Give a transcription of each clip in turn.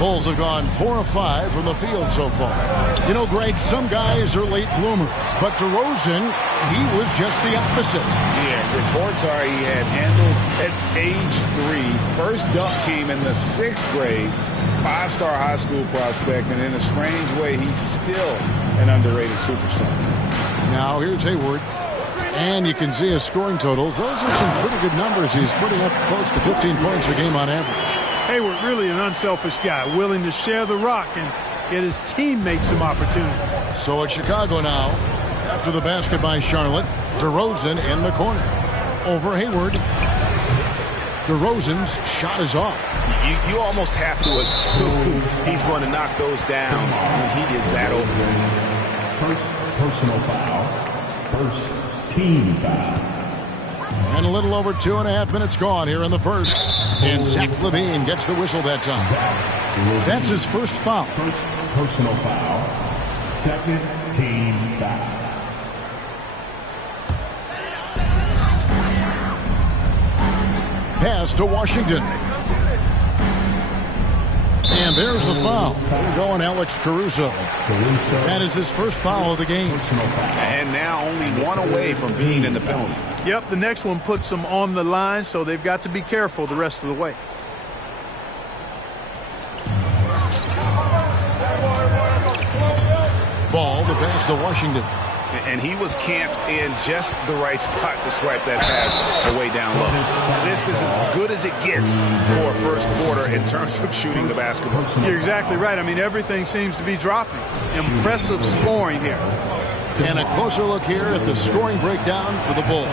Bulls have gone 4 of 5 from the field so far. You know, Greg, some guys are late bloomers, but DeRozan, he was just the opposite. Yeah, reports are he had handles at age 3. First dunk came in the 6th grade. 5-star high school prospect, and in a strange way, he's still an underrated superstar. Now here's Hayward, and you can see his scoring totals. Those are some pretty good numbers. He's putting up close to 15 points a game on average. Hayward, really an unselfish guy, willing to share the rock and get his teammates some opportunity. So it's Chicago now. After the basket by Charlotte, DeRozan in the corner. Over Hayward. DeRozan's shot is off. You almost have to assume he's going to knock those down when he is that open. First personal foul. First team foul. And a little over 2.5 minutes gone here in the first. And Zach LaVine gets the whistle that time. That's his first foul. First personal foul. Second team foul. Pass to Washington. And there's the foul. We're going Alex Caruso. That is his first foul of the game. And now only one away from being in the penalty. Yep, the next one puts them on the line, so they've got to be careful the rest of the way. Ball, the pass to Washington. And he was camped in just the right spot to swipe that pass away down low. This is as good as it gets for a first quarter in terms of shooting the basketball. You're exactly right. I mean, everything seems to be dropping. Impressive scoring here. And a closer look here at the scoring breakdown for the Bulls.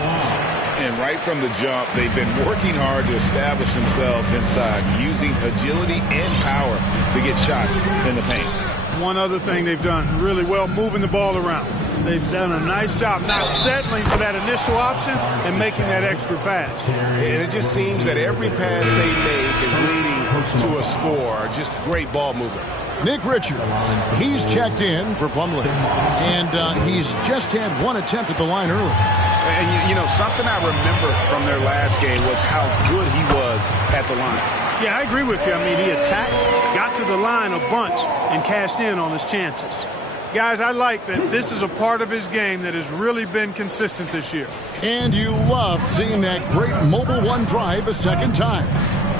And right from the jump, they've been working hard to establish themselves inside, using agility and power to get shots in the paint. One other thing they've done really well, moving the ball around. They've done a nice job not settling for that initial option and making that extra pass. And it just seems that every pass they make is leading to a score. Just great ball movement. Nick Richards, he's checked in for Plumlee. And he's just had one attempt at the line early. And, you know, something I remember from their last game was how good he was at the line. Yeah, I agree with you. I mean, he attacked, got to the line a bunch, and cashed in on his chances. Guys, I like that this is a part of his game that has really been consistent this year. And you love seeing that great mobile one drive a second time.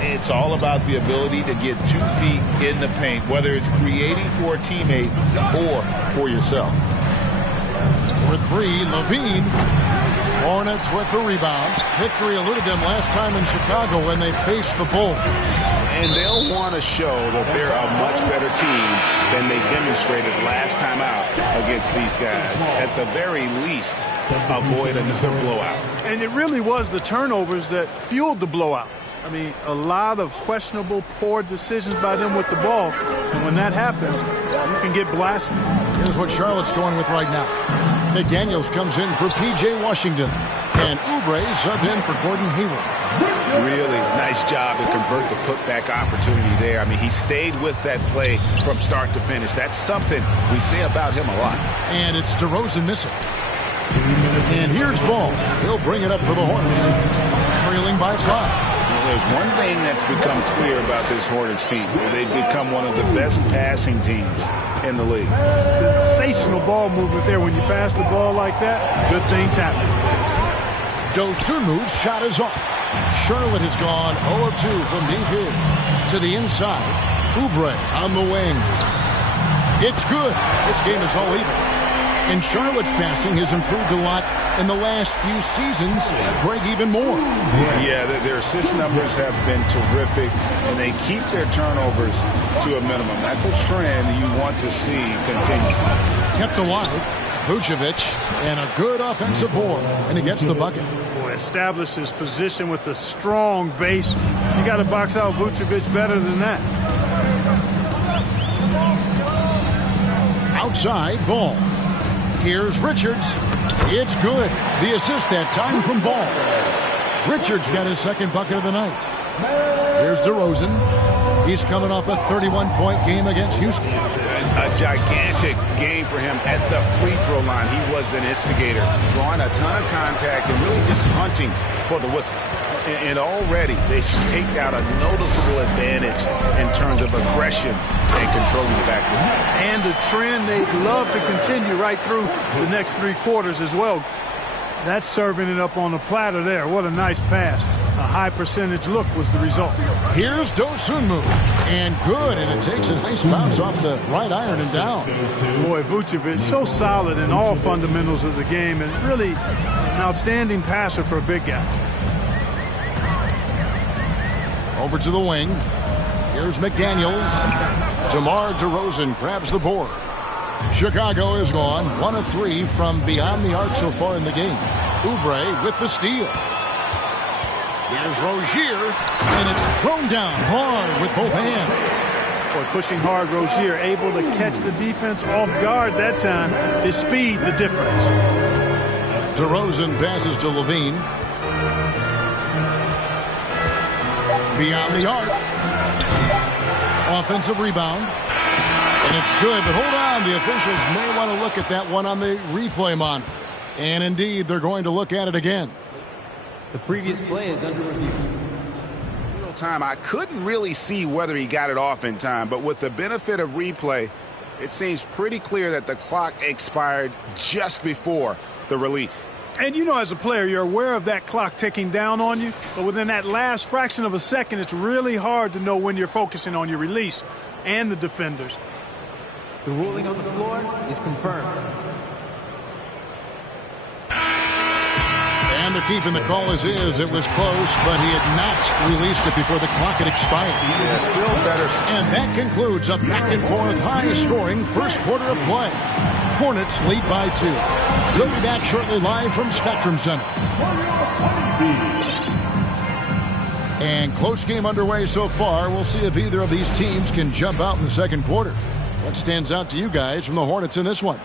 It's all about the ability to get 2 feet in the paint, whether it's creating for a teammate or for yourself. For 3, LaVine. Hornets with the rebound. Victory eluded them last time in Chicago when they faced the Bulls. And they'll want to show that they're a much better team than they demonstrated last time out against these guys. At the very least, avoid another blowout. And it really was the turnovers that fueled the blowout. I mean, a lot of questionable, poor decisions by them with the ball. And when that happens, you can get blasted. Here's what Charlotte's going with right now. McDaniels comes in for P.J. Washington. And Oubre subbed in for Gordon Hayward. Really nice job to convert the putback opportunity there. I mean, he stayed with that play from start to finish. That's something we say about him a lot. And it's DeRozan missing. And here's Ball. He'll bring it up for the Hornets. Trailing by 5. There's one thing that's become clear about this Hornets team. They've become one of the best passing teams in the league. Sensational ball movement there. When you pass the ball like that, good things happen. Dosunmu's shot is off. Charlotte has gone 0 of 2 from deep here. To the inside. Oubre on the wing. It's good. This game is all even. And Charlotte's passing has improved a lot in the last few seasons. Greg, even more. Yeah, their assist numbers have been terrific, and they keep their turnovers to a minimum. That's a trend you want to see continue. Kept alive. Vucevic, and a good offensive board, and he gets the bucket. Boy, established his position with a strong base. You got to box out Vucevic better than that. Outside, Ball. Here's Richards. It's good. The assist that time from Ball. Richards got his second bucket of the night. Here's DeRozan. He's coming off a 31-point game against Houston. A gigantic game for him at the free throw line. He was an instigator, drawing a ton of contact and really just hunting for the whistle. And already they've staked out a noticeable advantage in terms terms of aggression and controlling the backcourt. And a trend they'd love to continue right through the next 3 quarters as well. That's serving it up on the platter there. What a nice pass. A high percentage look was the result. Here's Dosunmu. And good, and it takes a nice bounce off the right iron and down. Boy, Vucevic, so solid in all fundamentals of the game, and really an outstanding passer for a big guy. Over to the wing. Here's McDaniels. DeMar DeRozan grabs the board. Chicago is gone 1 of 3 from beyond the arc so far in the game. Oubre with the steal. Here's Rozier, and it's thrown down hard with both hands. Boy, pushing hard, Rozier able to catch the defense off guard that time. His speed, the difference. DeRozan passes to Levine. Beyond the arc. Offensive rebound. And it's good, but hold on. The officials may want to look at that one on the replay monitor. And indeed, they're going to look at it again. The previous play is under review. Real time, I couldn't really see whether he got it off in time, but with the benefit of replay, it seems pretty clear that the clock expired just before the release. And you know, as a player, you're aware of that clock ticking down on you, but within that last fraction of a second, it's really hard to know when you're focusing on your release and the defenders. The ruling on the floor is confirmed. And they're keeping the call as is. It was close, but he had not released it before the clock had expired. Yeah, still better. And that concludes a back-and-forth, high-scoring first quarter of play. Hornets lead by 2. We'll be back shortly live from Spectrum Center. And close game underway so far. We'll see if either of these teams can jump out in the second quarter. What stands out to you guys from the Hornets in this one?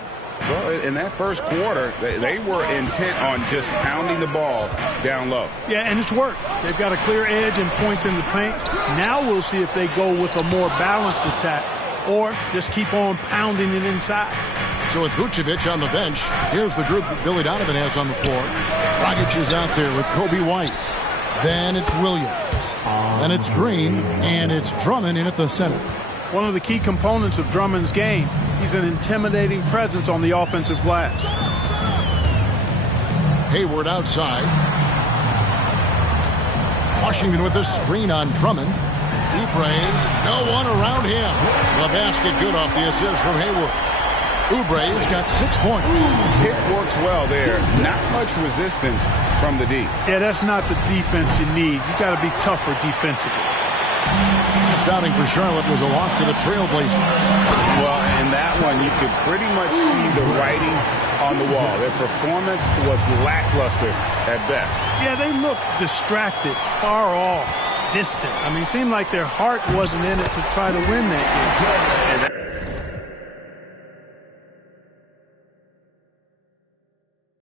Well, in that first quarter, they were intent on just pounding the ball down low. Yeah, and it's worked. They've got a clear edge and points in the paint. Now we'll see if they go with a more balanced attack or just keep on pounding it inside. So with Vucevic on the bench, here's the group that Billy Donovan has on the floor. Dragic is out there with Kobe White. Then it's Williams. Then it's Green. And it's Drummond in at the center. One of the key components of Drummond's game, he's an intimidating presence on the offensive glass. Hayward outside. Washington with the screen on Drummond. Oubre, no one around him. The basket good off the assist from Hayward. Oubre's got 6 points. Pick works well there. Not much resistance from the D. Yeah, that's not the defense you need. You got to be tougher defensively. Last outing for Charlotte was a loss to the Trailblazers. Well, in that one, you could pretty much see the writing on the wall. Their performance was lackluster at best. Yeah, they looked distracted, far off, distant. I mean, it seemed like their heart wasn't in it to try to win that game.